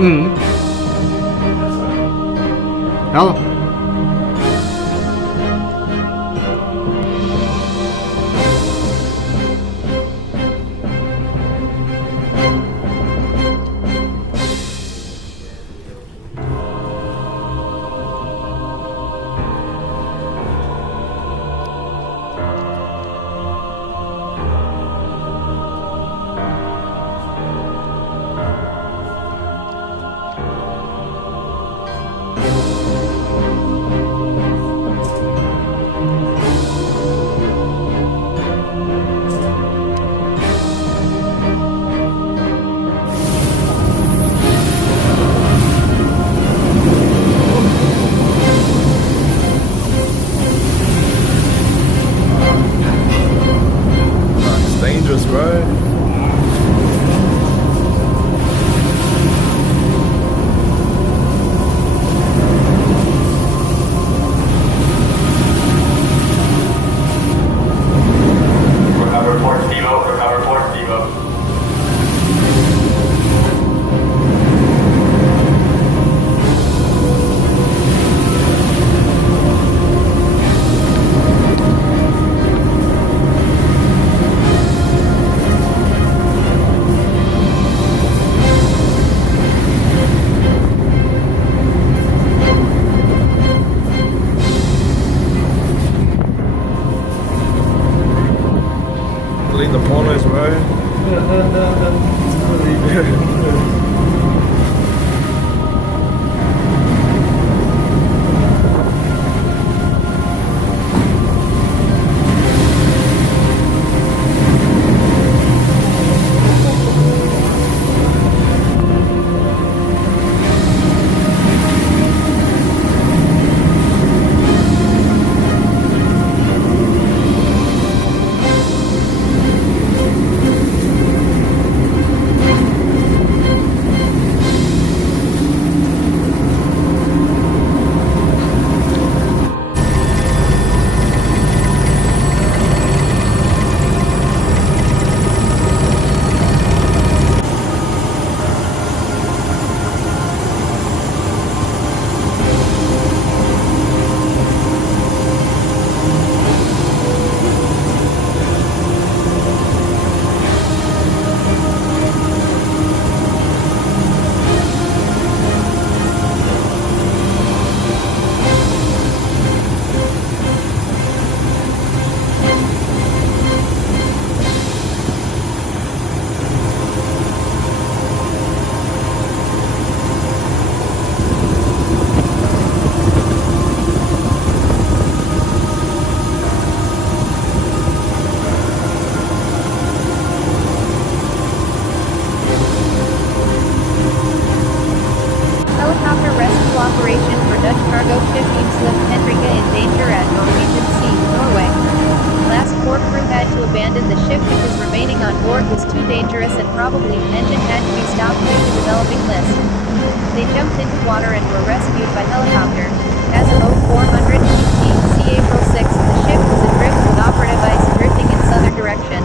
Mm. Ja. It's dangerous, bro. Recover Fort Steve-O, recover Fort Steve-O. Delete the pornos, bro. Helicopter rescue operation for Dutch cargo ship Eemslipp Hendrika in danger at Norwegian Sea, Norway. Last port crew had to abandon the ship because remaining on board was too dangerous and probably engine had to be stopped due to developing list. They jumped into water and were rescued by helicopter. As of 0400 ET, April 6, the ship was adrift with operative ice drifting in southern direction.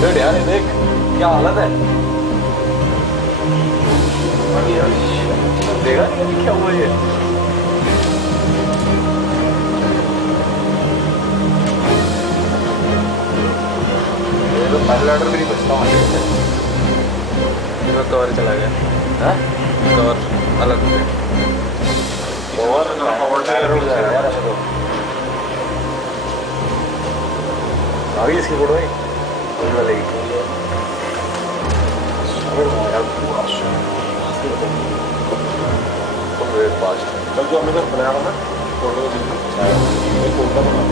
Shit यार, ये देख क्या हालत है। देखा नहीं क्या हुआ ये। ये तो पैराग्लाइडर भी नहीं बचता वहाँ से। कवर चला गया। हाँ? कवर अलग हो गया। यार ऐसा तो आगे इसकी फोटो है कल जो हमने बनाया था ना फोटो, मैं फोटो बना